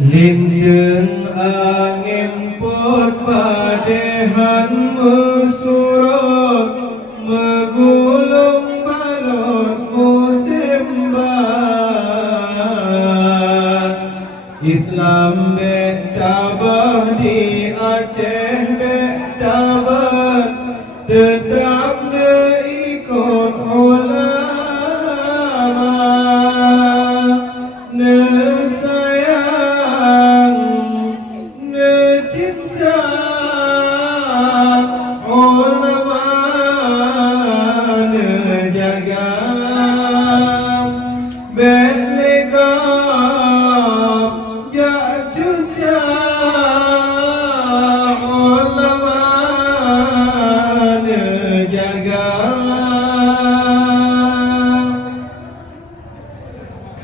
Lindung angin put padehan mesurut megulung balon musim bat Islam bek tabah di Aceh bek tabah tetap ikut ulama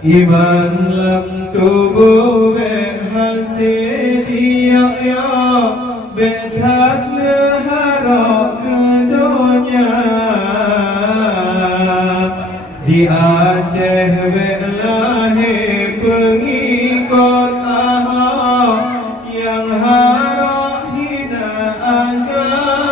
Iman lam tubuh bek hasil dia bek tak leharap ke dunia di Aceh bek lahir pengikut Ahok yang harap hina agama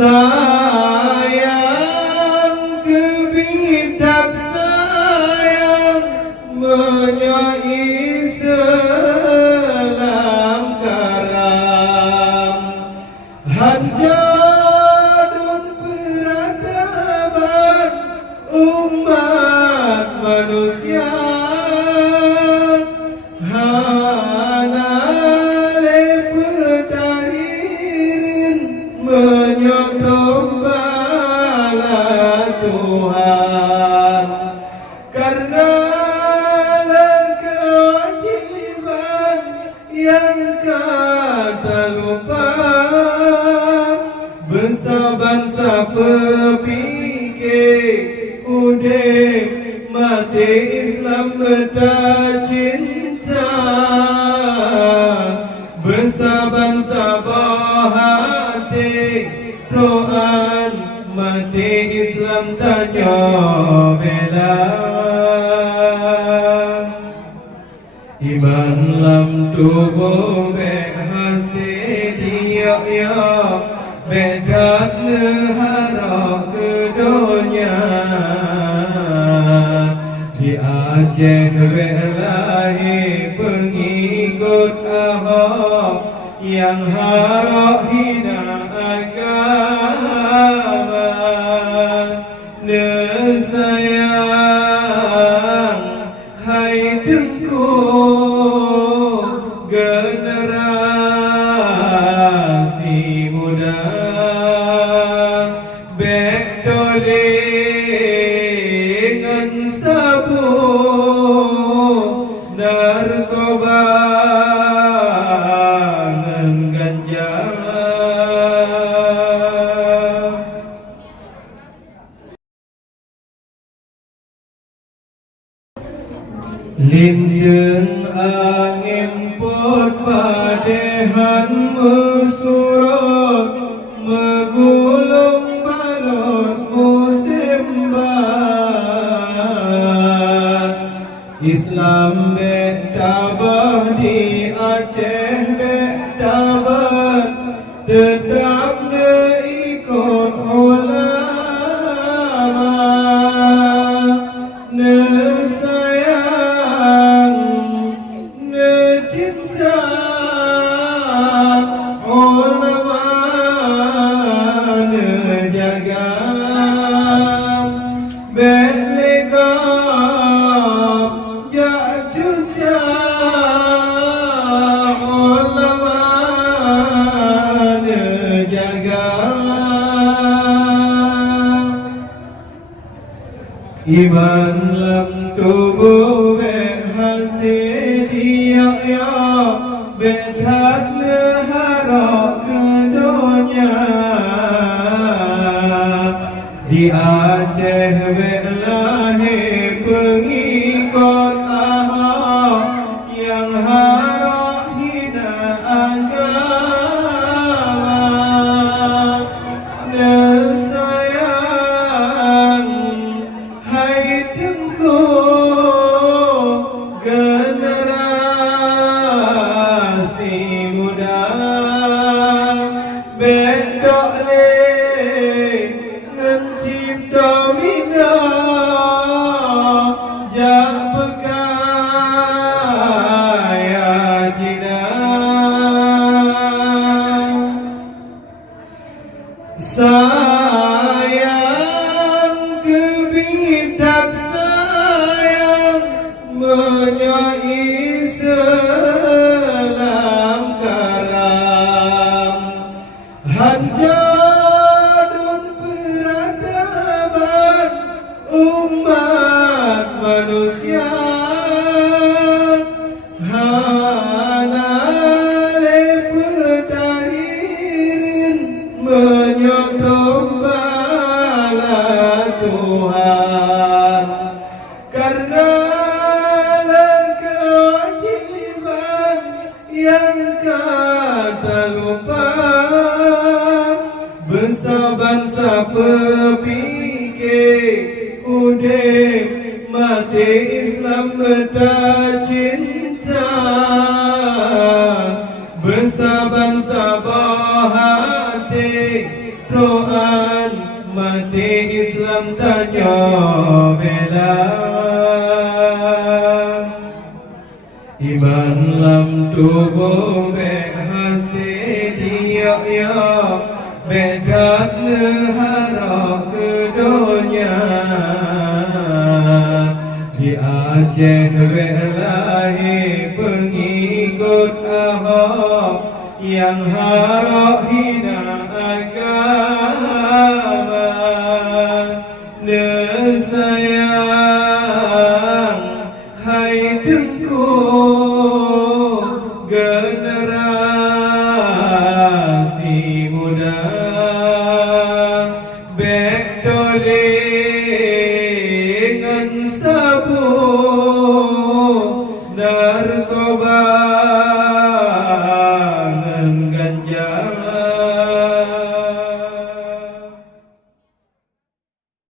sayang kebidak sayang menyai selam karam hanjadun peradaban umat manusia Tuhan karena kewajiban yang kata lupa bersabar pepikir udah mati Islam bercinta bersabar hati Quran mati Islam tanya bela iman lam tubuh bek hasil dia bedat leharap ke dunia di Aceh bek lahir pengikut Ahok yang harap hina agama sayang hai tengku generasi muda bek dolengan sabu narkoba ngan ganja Lindung angin put padehan mesurut megulung balon musim bat Islam bek tabah di Aceh bek tabah tetap ikut ulama Belegap jatuh Iman lam tubuh berhasil dia ya Bedat leharak ke dunia Di Aceh berlahir pengikut Ahok Yang harap hina agama Nesayang hai tengku generasi muda Bedok le cipta mina jak pekaya Cina sayang kebidak sayang menyai selam karam hancur peradaban umat manusia hanale pedairin menyodom bala Tuhan karena kewajiban yang kata lupa bangsa berfikir udeh mati Islam bercinta bersabar hati Quran mati Islam tanya bela Iman lam tubuh berhasil dia ya Bedat leharak ke dunia Di Aceh berlahir pengikut Ahok Yang harap hina agama Nesayang hai tengku generasi muda Bedolengan sabu narkoba ngan ganja